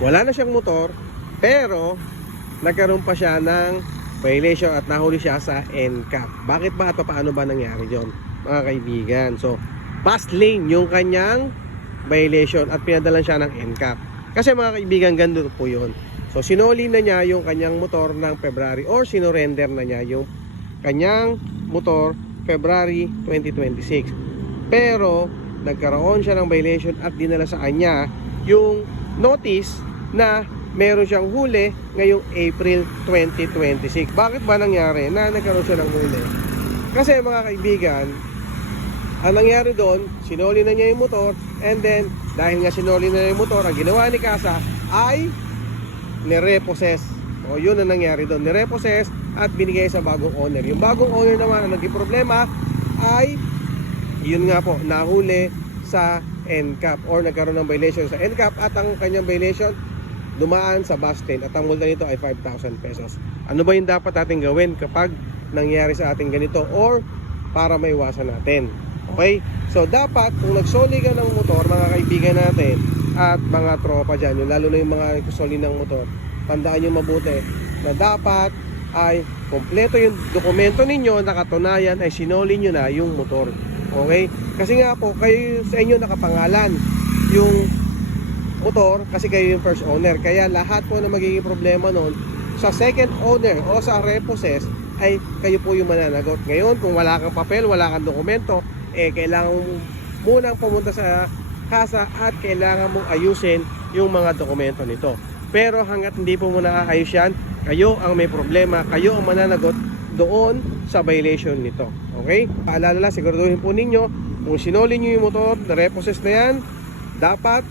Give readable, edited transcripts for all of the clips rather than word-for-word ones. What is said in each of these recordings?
wala na siyang motor, pero nagkaroon pa siya ng violation at nahuli siya sa NCAP. Bakit ba ito? Paano ba nangyari yun, mga kaibigan? So, fast lane yung kanyang violation at pinadalan siya ng NCAP. Kasi mga kaibigan, ganito po yun. So, sinoli na niya yung kanyang motor ng February or sinurrender na niya yung kanyang motor February 2026. Pero, nagkaroon siya ng violation at dinala sa kanya yung notice na meron siyang huli ngayong April 2026. Bakit ba nangyari na nagkaroon siya ng huli? Kasi mga kaibigan, ang nangyari doon, sinoli na niya yung motor, and then dahil nga sinoli na niya yung motor, ang ginawa ni Kasa ay nirepossess. O yun ang nangyari doon, nirepossess at binigay sa bagong owner. Yung bagong owner naman ang naging problema ay yun nga po, nahuli sa NCAP or nagkaroon ng violation sa NCAP at ang kanyang violation dumaan sa bus lane at ang multa nito ay 5,000 pesos. Ano ba yung dapat natin gawin kapag nangyari sa ating ganito or para maiwasan natin? Okay? So dapat kung nagsoli ka ng motor, mga kaibigan natin at mga tropa dyan, lalo na yung mga nagsoli ng motor, tandaan nyo mabuti na dapat ay kompleto yung dokumento ninyo na katunayan ay sinoli nyo na yung motor. Okay? Kasi nga po, kayo sa inyo nakapangalan yung motor kasi kayo yung first owner. Kaya lahat po na magiging problema noon sa second owner o sa repossess ay kayo po yung mananagot. Ngayon, kung wala kang papel, wala kang dokumento, kailangan mo munang pumunta sa kasa at kailangan mong ayusin yung mga dokumento nito. Pero hanggat hindi po mo naaayos yan, kayo ang may problema, kayo ang mananagot doon sa violation nito. Okay? Paalala lang, siguraduhin po ninyo kung sinoli nyo yung motor, na-repossess na yan, dapat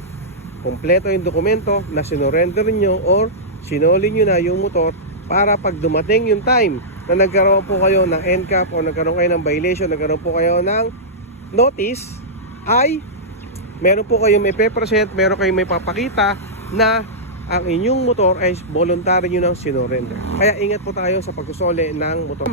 kompleto yung dokumento na sinurrender nyo or sinoli nyo na yung motor para pag dumating yung time na nagkaroon po kayo ng NCAP o nagkaroon kayo ng violation, nagkaroon po kayo ng notice, ay meron po kayo may present, meron kayo may papakita na ang inyong motor ay voluntary nyo ng sinurrender. Kaya ingat po tayo sa pagsusoli ng motor.